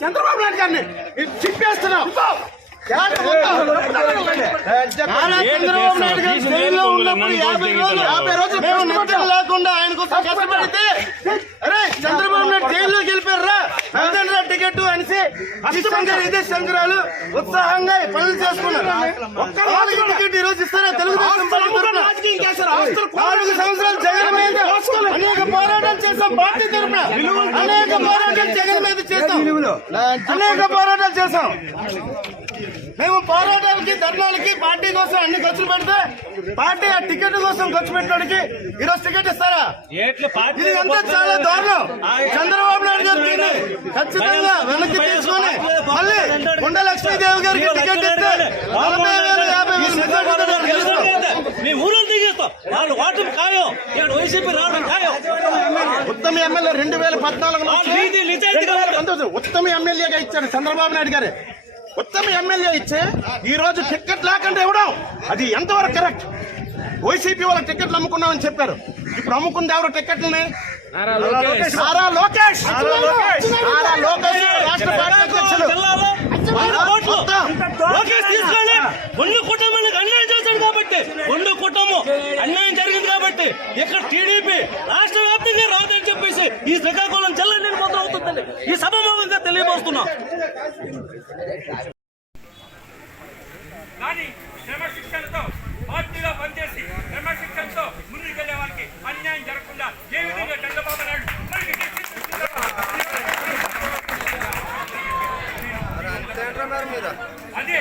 చంద్రబాబు నాయుడు గారిని చిప్పేస్తున్నాం. చంద్రబాబు నాయుడు గారు జైల్లో ఉన్నప్పుడు 50 రోజులు మేము నిద్ర లేకుండా ఆయన కోసం కష్టపడితే అరే చంద్రబాబు నాయుడు జైల్లోకి వెళ్ళిపోయారా టికెట్ అనేసి శంకర్ ఇదే శంకరాలు ఉత్సాహంగా పనులు చేసుకున్నారు. టికెట్ ఈ రోజు ఇస్తారా? తెలుగుదేశం 4 సంవత్సరాలు జగన్ మీద అనేక పోరాటాలు చేస్తాం. పార్టీ తరఫున అనేక పోరాటాలు జగన్ మీద చేస్తాం. అనేక పోరాటాలు చేస్తాం. మేము పోరాటాలకి ధర్నాలకి పార్టీ కోసం అన్ని ఖర్చులు పెడితే పార్టీ ఆ టికెట్ కోసం ఖర్చు పెట్టడానికి ఈరోజు టికెట్ ఇస్తారా? ఇది అంతా చాలా దారుణం. చంద్రబాబు నాయుడు గారు దీన్ని ఖచ్చితంగా వెనక్కి తీసుకొని మళ్ళీ కొండ లక్ష్మీదేవి గారికి టికెట్ ఇస్తే 40,000 50,000 ఉత్తమ ఎమ్మెల్యే 2014 ఉత్తమ ఎమ్మెల్యేగా ఇచ్చాడు చంద్రబాబు నాయుడు గారు. ఉత్తమ ఎమ్మెల్యే ఇచ్చే ఈ రోజు టికెట్ లేకుండా ఇవ్వడం అది ఎంతవరకు కరెక్ట్? వైసీపీ వాళ్ళకి టికెట్లు అమ్ముకున్నామని చెప్పారు. ఇప్పుడు అమ్ముకుంది ఎవరు టికెట్లని? నారా లోకేష్ రాష్ట్ర పార్టీ అధ్యక్షులు. రెండు కుటుంబానికి అన్యాయం చేశాడు కాబట్టి, రెండు కుటుంబం అన్యాయం జరిగింది కాబట్టి ఇక్కడ టీడీపీ రాష్ట్ర వ్యాప్తంగా రాదని చెప్పేసి ఈ శ్రీకాకుళం జిల్లా నేను మొదలవుతుందండి. ఈ సభ మూలంగా తెలియబోస్తున్నా. కానీ క్రమశిక్షణతో పార్టీలో పనిచేసి క్రమశిక్షణతో ముందుకెళ్లే వాళ్ళకి అన్యాయం జరగకుండా ఏ విధంగా చంద్రబాబు నాయుడు అదే